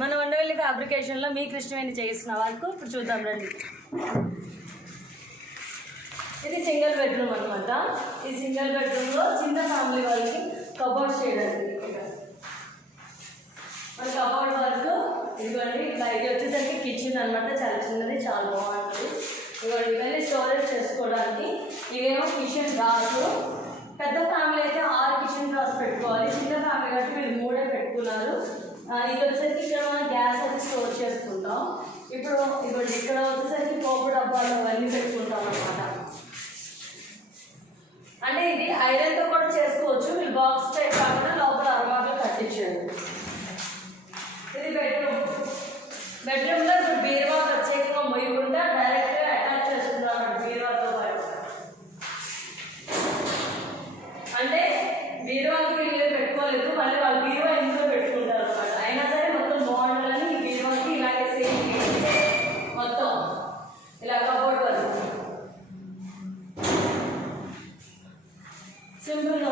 మన ఉండవల్లి ఫ్యాబ్రికేషన్లో మీ కృష్ణవేణి చేయిస్తున్న వరకు ఇప్పుడు చూద్దాం రండి. ఇది సింగిల్ బెడ్రూమ్ అనమాట. ఈ సింగిల్ బెడ్రూమ్లో చిన్న ఫ్యామిలీ వాళ్ళకి కబోర్డ్ చేయడానికి మన కబోర్డ్ వర్క్ ఇదిగోండి. ఇది వచ్చేసరికి కిచెన్ అనమాట, చాలా చిన్నది, చాలా బాగుంటుంది. ఇదిగోండి ఇవన్నీ స్టోరేజ్ చేసుకోవడానికి. ఇవేమో కిచెన్ డ్రాస్. పెద్ద ఫ్యామిలీ అయితే 6 కిచెన్ డ్రాస్ పెట్టుకోవాలి, చిన్న ఫ్యామిలీ కాబట్టి వీళ్ళు 3 పెట్టుకున్నారు. ఇది వచ్చేసరికి ఇక్కడ మనం గ్యాస్ అది స్టోర్ చేసుకుంటాం. ఇప్పుడు ఇదిగోండి ఇక్కడ వచ్చేసరికి పోపు డబ్బాలు అవన్నీ పెట్టుకుంటాం అనమాట. అంటే ఇది ఐరన్తో కూడా చేసుకోవచ్చు, వీళ్ళు బాక్స్ టైప్ కాకుండా లోపల అరమాటలు కట్టించారు. ఇది బెడ్రూమ్. బెడ్రూమ్లో ఇప్పుడు బీరువా ప్రత్యేకంగా మొయ్యకుండా డైరెక్ట్గా అటాచ్ చేసుకుంటాం బీరువాతో పాటు. అంటే బీరువాకి వీళ్ళు పెట్టుకోలేదు, మళ్ళీ వాళ్ళు బీరువా ఇంట్లో పెట్టుకుంటారు అనమాట. అయినా సరే మొత్తం బాగుండాలని ఈ బీరువాకి ఇలాగే సేమ్ మొత్తం ఇలా కబోర్డ్ వర్క్ సింపుల్గా